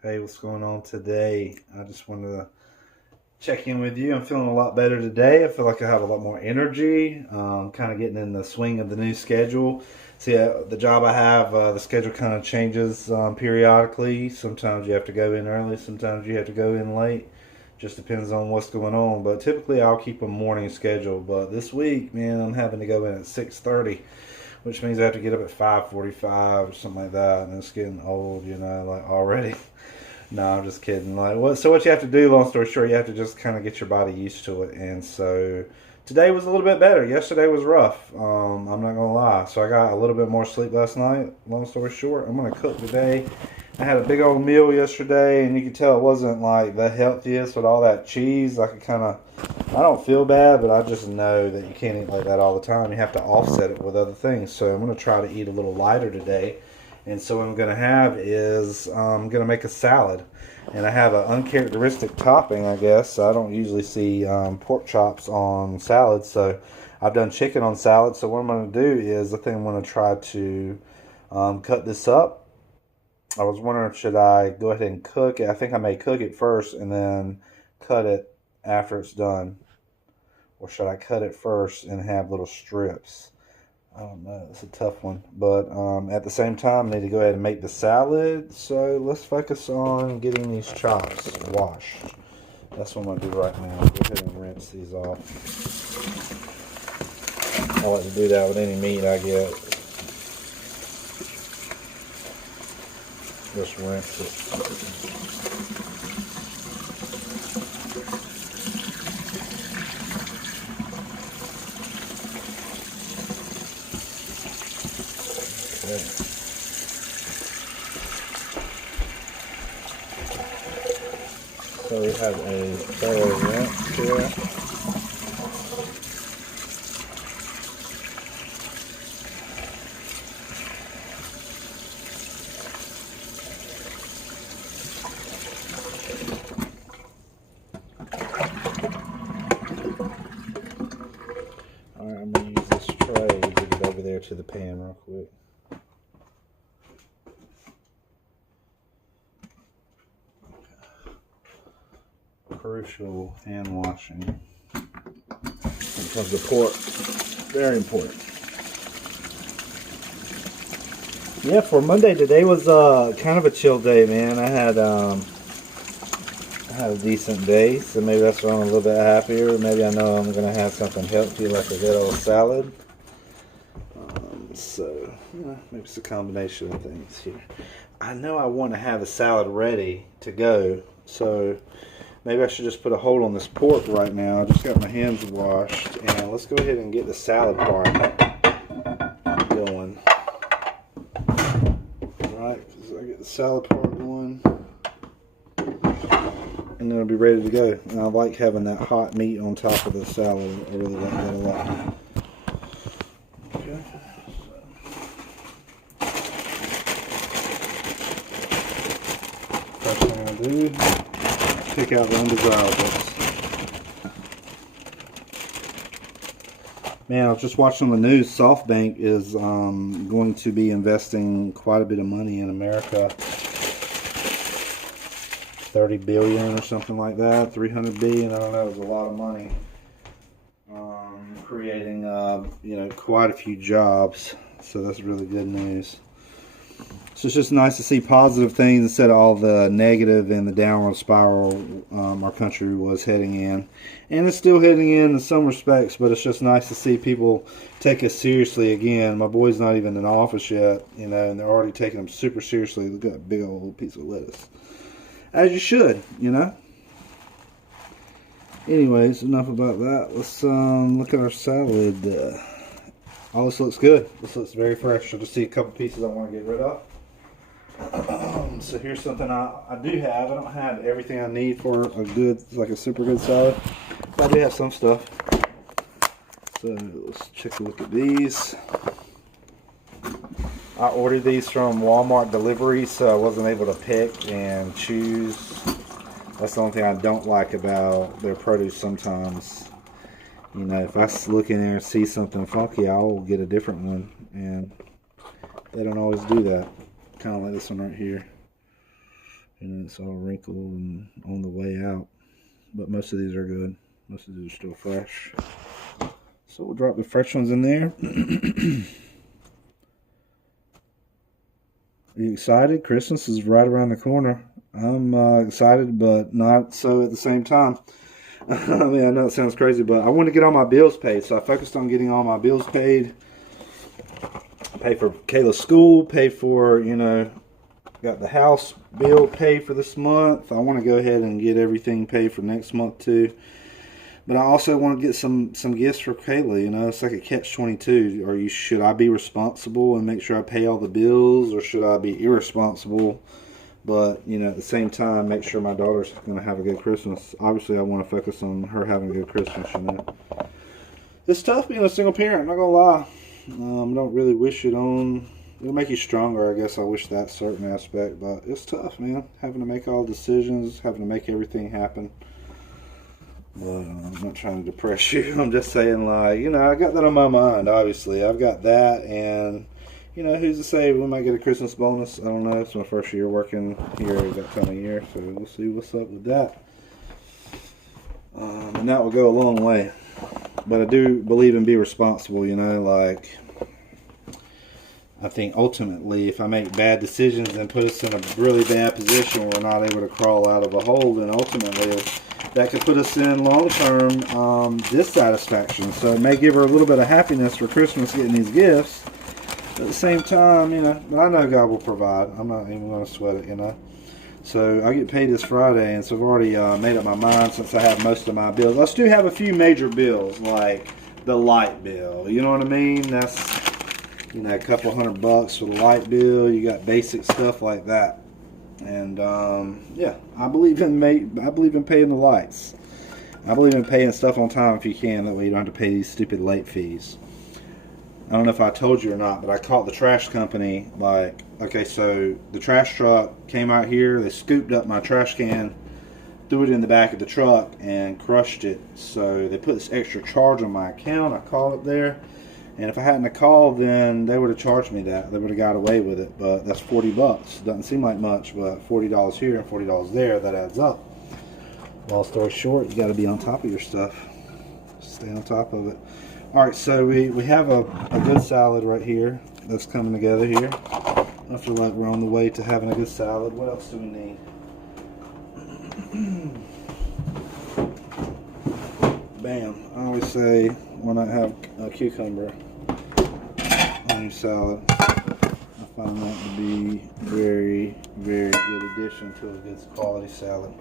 Hey, what's going on today? I just wanted to check in with you. I'm feeling a lot better today. I feel like I have a lot more energy. Kind of getting in the swing of the new schedule. See, the job I have, the schedule kind of changes periodically. Sometimes you have to go in early, sometimes you have to go in late. Just depends on what's going on. But typically, I'll keep a morning schedule. But this week, man, I'm having to go in at 6:30, which means I have to get up at 5:45 or something like that. And it's getting old, like already. No, I'm just kidding. So what you have to do, long story short, you have to just kind of get your body used to it. And so today was a little bit better. Yesterday was rough. I'm not gonna lie. So I got a little bit more sleep last night. Long story short, I'm gonna cook today. I had a big old meal yesterday, and you could tell it wasn't like the healthiest with all that cheese. I don't feel bad, but I just know that you can't eat like that all the time. You have to offset it with other things. So I'm gonna try to eat a little lighter today. And so what I'm going to have is I'm going to make a salad. And I have an uncharacteristic topping, I guess. I don't usually see pork chops on salads. So I've done chicken on salad. So what I'm going to do is I think I'm going to try to cut this up. I was wondering, should I go ahead and cook it? I think I may cook it first and then cut it after it's done. Or should I cut it first and have little strips? I don't know. It's a tough one. But at the same time, I need to go ahead and make the salad. So let's focus on getting these chops washed. That's what I'm going to do right now. Go ahead and rinse these off. I like to do that with any meat I get. Just rinse it. So we have a thorough rinse here. Alright, I'm going to use this tray to get over there to the pan real quick. Crucial hand washing when it comes to pork. Very important. Yeah, for Monday, today was kind of a chill day, man. I had a decent day, so maybe that's why I'm a little bit happier. Maybe I know I'm gonna have something healthy like a good old salad. Maybe it's a combination of things here. I know I want to have a salad ready to go, so maybe I should just put a hold on this pork right now. I just got my hands washed, and let's go ahead and get the salad part going. Alright, because I get the salad part going, and then it'll be ready to go. And I like having that hot meat on top of the salad. I really like that a lot. Okay. First thing I do, pick out the undesirables. Man, I was just watching on the news. SoftBank is going to be investing quite a bit of money in America. 30 billion or something like that. 300 billion. I don't know. It's a lot of money. Creating, quite a few jobs. So that's really good news. So it's just nice to see positive things instead of all the negative and the downward spiral our country was heading in. And it's still heading in some respects, but it's just nice to see people take us seriously again. My boy's not even in office yet, and they're already taking him super seriously. Look at that big old piece of lettuce. As you should, Anyways, enough about that. Let's look at our salad. All this looks good. This looks very fresh. I'll just see a couple pieces I want to get rid of. So here's something I do have. I don't have everything I need for a super good salad, but I do have some stuff. So let's take a look at these. I ordered these from Walmart delivery, so I wasn't able to pick and choose. That's the only thing I don't like about their produce sometimes. If I look in there and see something funky, I'll get a different one, and they don't always do that. Kind of like this one right here. and it's all wrinkled and on the way out. But most of these are good. Most of these are still fresh. So we'll drop the fresh ones in there. Are you excited? Christmas is right around the corner. I'm excited, but not so at the same time. I mean, I know it sounds crazy, but I want to get all my bills paid. So I focused on getting all my bills paid. Pay for Kayla's school, pay for, got the house bill paid for this month. I want to go ahead and get everything paid for next month too. But I also want to get some gifts for Kayla. It's like a catch-22. Should I be responsible and make sure I pay all the bills, or should I be irresponsible? But at the same time, make sure my daughter's going to have a good Christmas. Obviously, I want to focus on her having a good Christmas. It's tough being a single parent. I'm not gonna lie. I don't really wish it on. It'll make you stronger, I guess. I wish that certain aspect, but it's tough, man. Having to make all decisions, having to make everything happen. But I'm not trying to depress you. I'm just saying, I got that on my mind. Obviously, I've got that, and who's to say we might get a Christmas bonus? I don't know. It's my first year working here that time of year, so we'll see what's up with that. And that will go a long way. But I do believe in being responsible, I think ultimately if I make bad decisions and put us in a really bad position where we're not able to crawl out of a hole, then ultimately that could put us in long-term dissatisfaction. So it may give her a little bit of happiness for Christmas getting these gifts. But at the same time, but I know God will provide. I'm not even going to sweat it, So I get paid this Friday, and so I've already made up my mind since I have most of my bills. I still have a few major bills, like the light bill. You know what I mean? That's, a couple $100 for the light bill. You got basic stuff like that. And, yeah, I believe in paying the lights. I believe in paying stuff on time if you can. That way you don't have to pay these stupid late fees. I don't know if I told you or not, but I caught the trash company. Okay, so the trash truck came out here. They scooped up my trash can, threw it in the back of the truck, and crushed it. So they put this extra charge on my account. I called up there, and if I hadn't called, then they would have charged me that. They would have got away with it. But that's $40. Doesn't seem like much, but $40 here and $40 there, that adds up. Long story short, you got to be on top of your stuff. Stay on top of it. Alright, so we have a good salad right here that's coming together here. I feel like we're on the way to having a good salad. What else do we need? Bam. I always say when I have a cucumber on your salad, I find that to be very, very good addition to a good quality salad.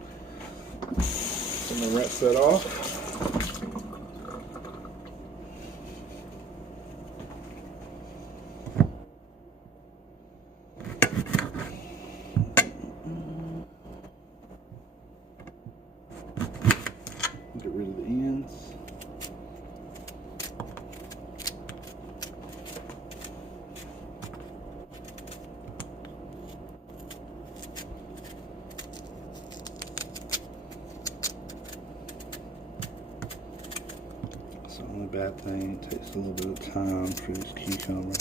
So I'm going to rinse that off. Get rid of the ends. It's the only bad thing. It takes a little bit of time for these cucumbers.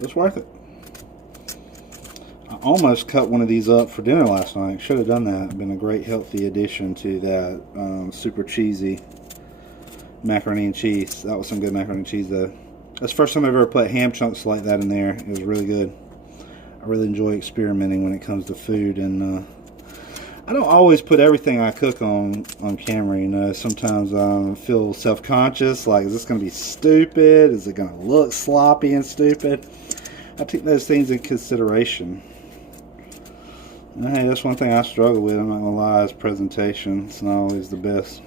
It's worth it. I almost cut one of these up for dinner last night. Should have done that. It's been a great healthy addition to that super cheesy macaroni and cheese. That was some good macaroni and cheese though. That's the first time I've ever put ham chunks like that in there. It was really good. I really enjoy experimenting when it comes to food, and I don't always put everything I cook on camera. Sometimes I feel self-conscious, like, is this going to be stupid? Is it going to look sloppy and stupid? I take those things in consideration. And hey, that's one thing I struggle with, I'm not going to lie, is presentation. It's not always the best.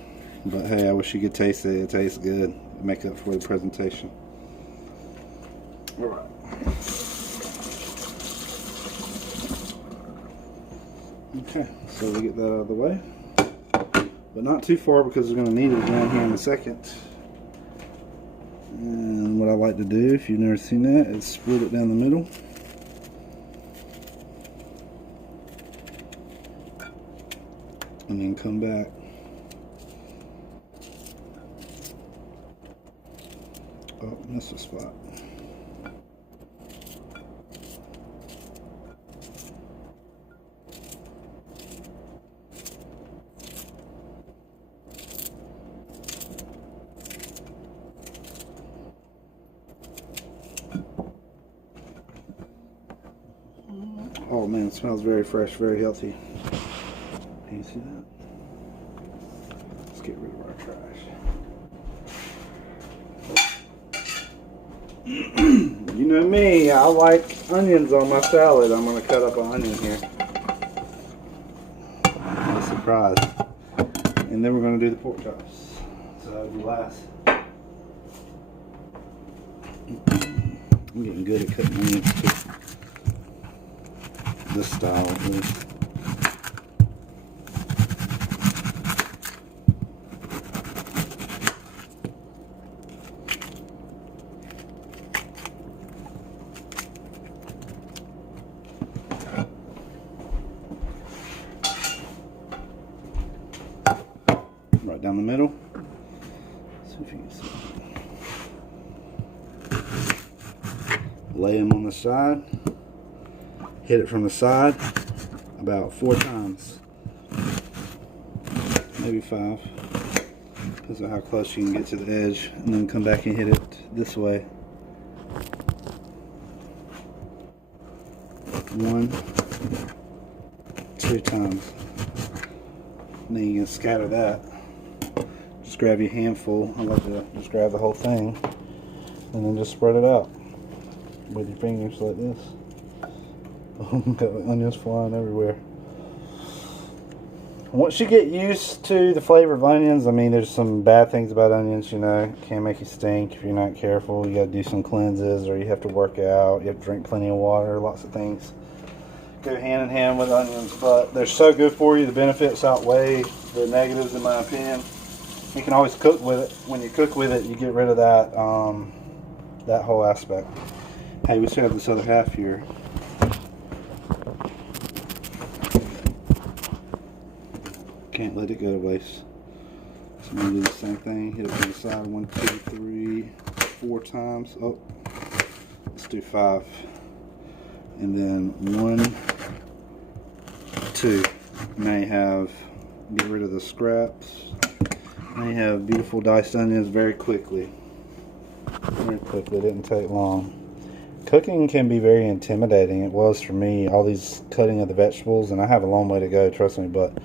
But hey, I wish you could taste it. It tastes good. Make up for the presentation. Alright. Okay, so we get that out of the way. But not too far, because we're going to need it down here in a second. And what I like to do, if you've never seen that, is split it down the middle. And then come back. Oh, missed a spot. Oh man, it smells very fresh, very healthy. Can you see that? Let's get rid of our trash. You know me, I like onions on my salad. I'm going to cut up an onion here. No surprise. And then we're going to do the pork chops. So that'll be last. I'm getting good at cutting onions too. This style at least. Right down the middle. See if you can see. Lay them on the side. Hit it from the side about 4 times, maybe 5. Depends on how close you can get to the edge, and then come back and hit it this way. 1, 2 times. And then you can scatter that. Just grab your handful. I like to just grab the whole thing, and then just spread it out with your fingers like this. Got onions flying everywhere. Once you get used to the flavor of onions, I mean, there's some bad things about onions, you know. Can make you stink if you're not careful. You got to do some cleanses, or you have to work out. You have to drink plenty of water. Lots of things go hand in hand with onions, but they're so good for you. The benefits outweigh the negatives, in my opinion. You can always cook with it. When you cook with it, you get rid of that that whole aspect. Hey, we still have this other half here. Can't let it go to waste. So I'm going to do the same thing. Hit it from the side 1, 2, 3, 4 times. Oh, let's do 5. And then 1, 2. Now you have, get rid of the scraps. Now you have beautiful diced onions very quickly. Very quickly, it didn't take long. Cooking can be very intimidating. It was for me, all these cutting of the vegetables, and I have a long way to go, trust me, but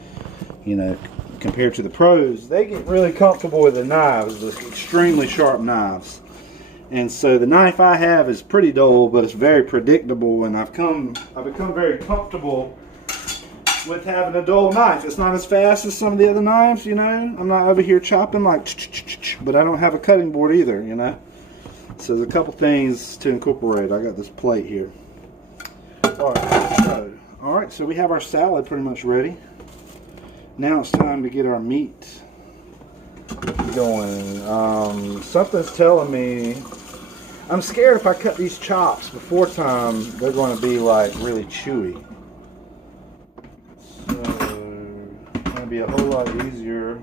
you know, compared to the pros, they get really comfortable with the knives, the extremely sharp knives. And so the knife I have is pretty dull, but it's very predictable, and I've become very comfortable with having a dull knife. It's not as fast as some of the other knives, you know. I'm not over here chopping like, but I don't have a cutting board either, you know. So there's a couple things to incorporate. I got this plate here. Alright, so we have our salad pretty much ready. Now it's time to get our meat going. Something's telling me, I'm scared if I cut these chops before time, they're going to be like really chewy. So it's going to be a whole lot easier.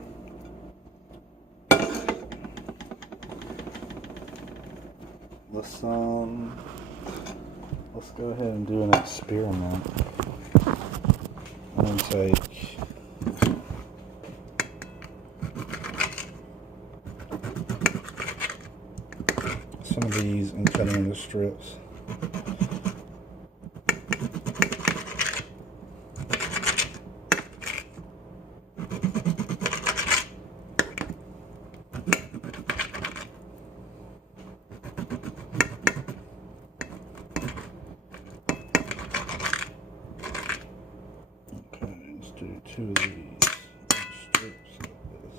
Let's go ahead and do an experiment. I'm going to take some of these and cut them into strips. Okay, let's do 2 of these strips like this.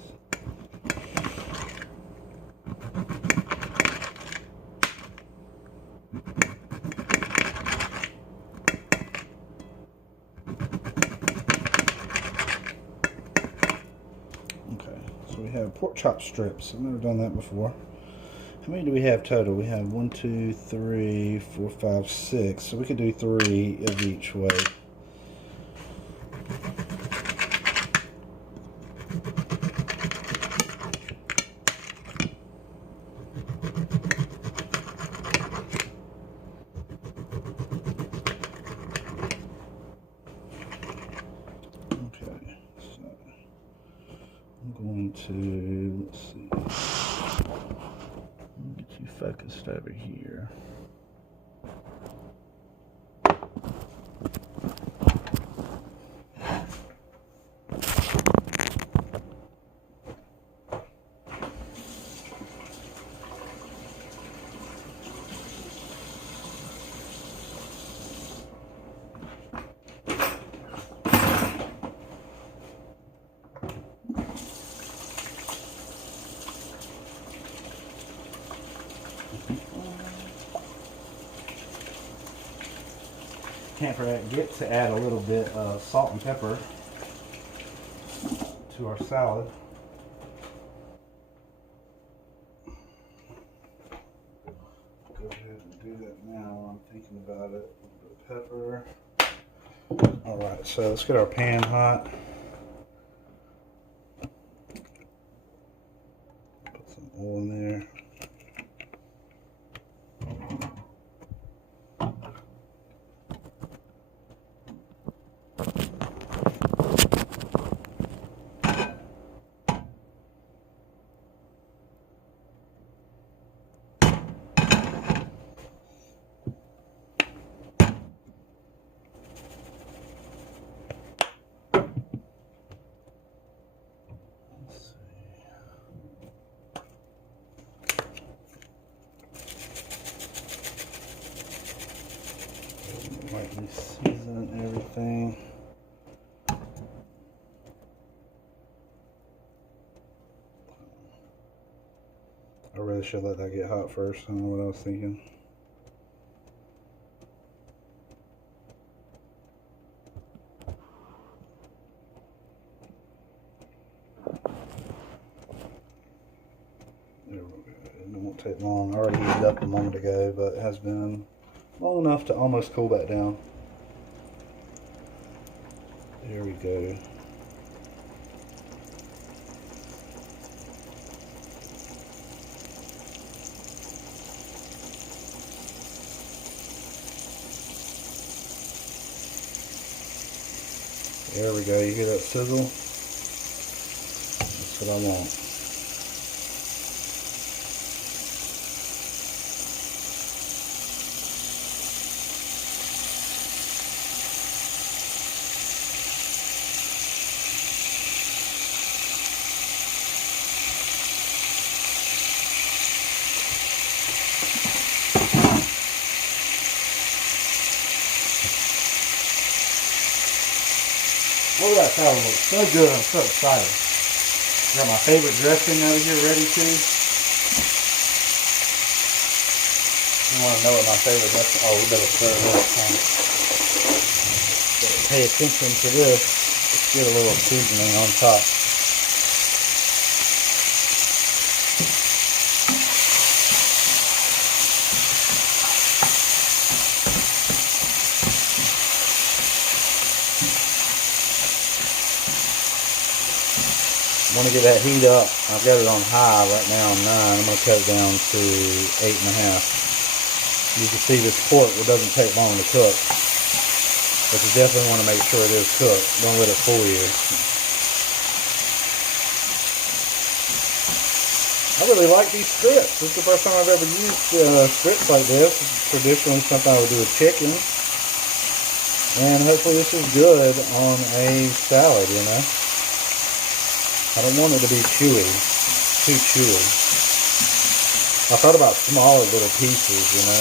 So we have pork chop strips. I've never done that before. How many do we have total? We have 1, 2, 3, 4, 5, 6. So we could do 3 of each way. Going to, let's see, get you focused over here. Can't forget to add a little bit of salt and pepper to our salad. Go ahead and do that now while I'm thinking about it. A little bit of pepper. Alright, so let's get our pan hot. Put some oil in there. Lightly season everything. I really should let that get hot first. I don't know what I was thinking. There we go. It won't take long. I already heated up a moment ago, but it has been long enough to almost cool back down. There we go. There we go. You hear that sizzle? That's what I want. Oh, that salad looks so good. I'm so excited. Got my favorite dressing over here ready too. You want to know what my favorite dressing? Oh, we better stir this. Pay attention to this. Let's get a little seasoning on top. I want to get that heat up. I've got it on high right now on 9. I'm going to cut it down to 8.5. You can see this pork, it doesn't take long to cook. But you definitely want to make sure it is cooked. Don't let it fool you. I really like these strips. This is the first time I've ever used strips like this. It's traditionally something I would do with chicken. And hopefully this is good on a salad, you know. I don't want it to be chewy, too chewy. I thought about smaller little pieces, you know.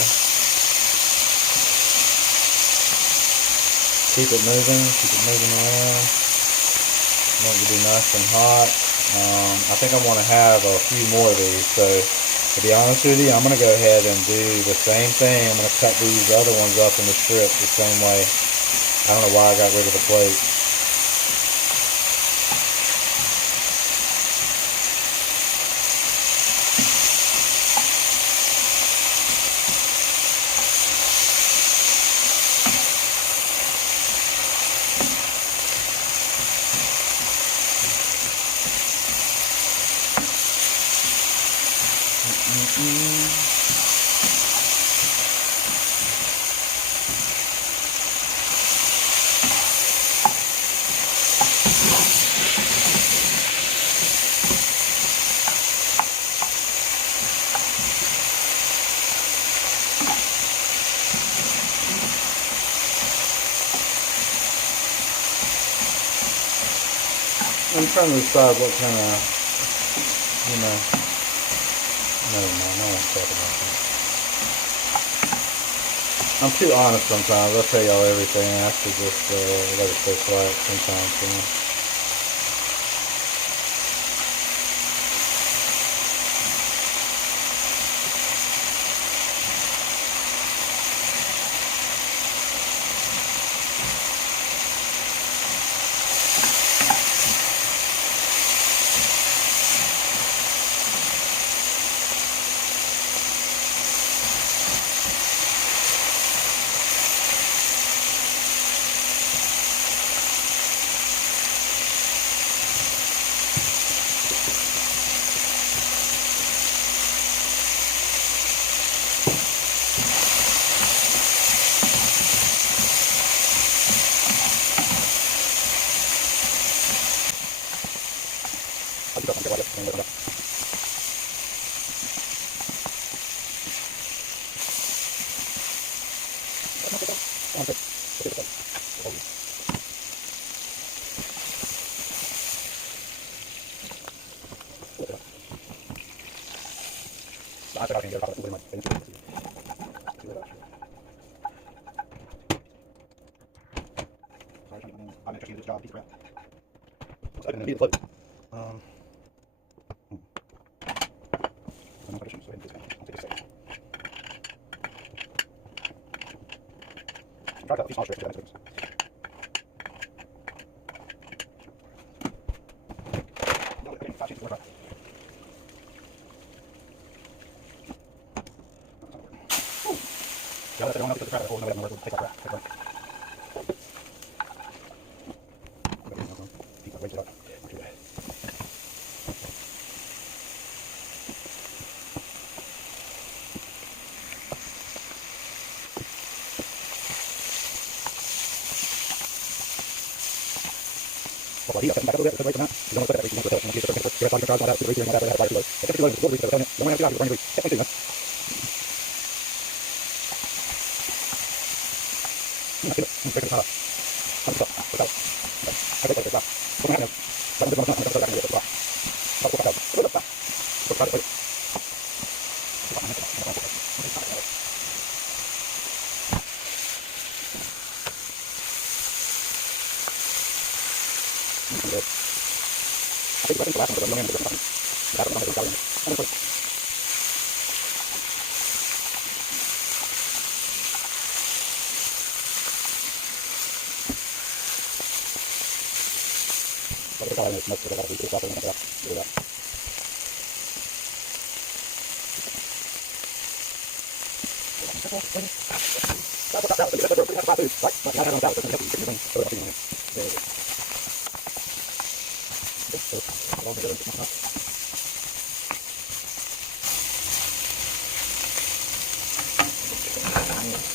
Keep it moving around. I want it to be nice and hot. I think I want to have a few more of these, so to be honest with you, I'm going to go ahead and do the same thing. I'm going to cut these other ones up in the strips the same way. I don't know why I got rid of the plate. I'm trying to decide what kind of, you know, never mind, I won't talk about that. I'm too honest sometimes. I'll tell y'all everything. I have to just let it stay quiet sometimes, you know.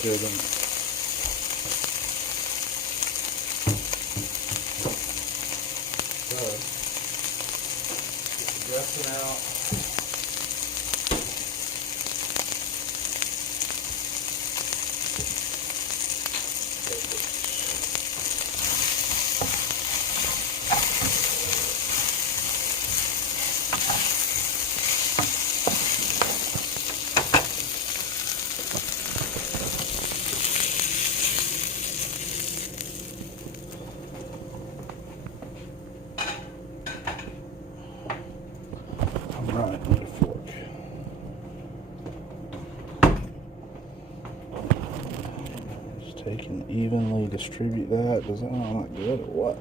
Good. So, get the dressing out. Alright, need a fork. Just take and evenly distribute that. Does that not look good or what?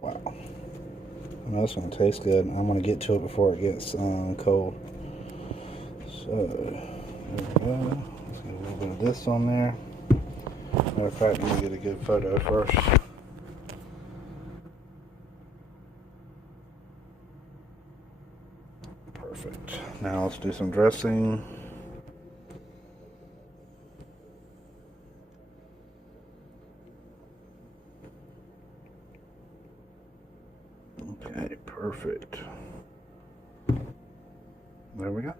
Wow. I know it's going to taste good. I'm going to get to it before it gets cold. So, there we go. Let's get a little bit of this on there. Matter of fact, let me get a good photo first. Perfect. Now let's do some dressing. Okay, perfect. There we go.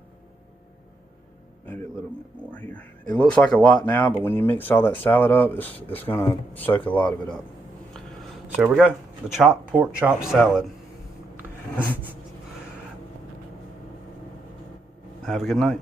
Maybe a little bit more here. It looks like a lot now, but when you mix all that salad up, it's going to soak a lot of it up. So there we go. The chopped pork chop salad. Have a good night.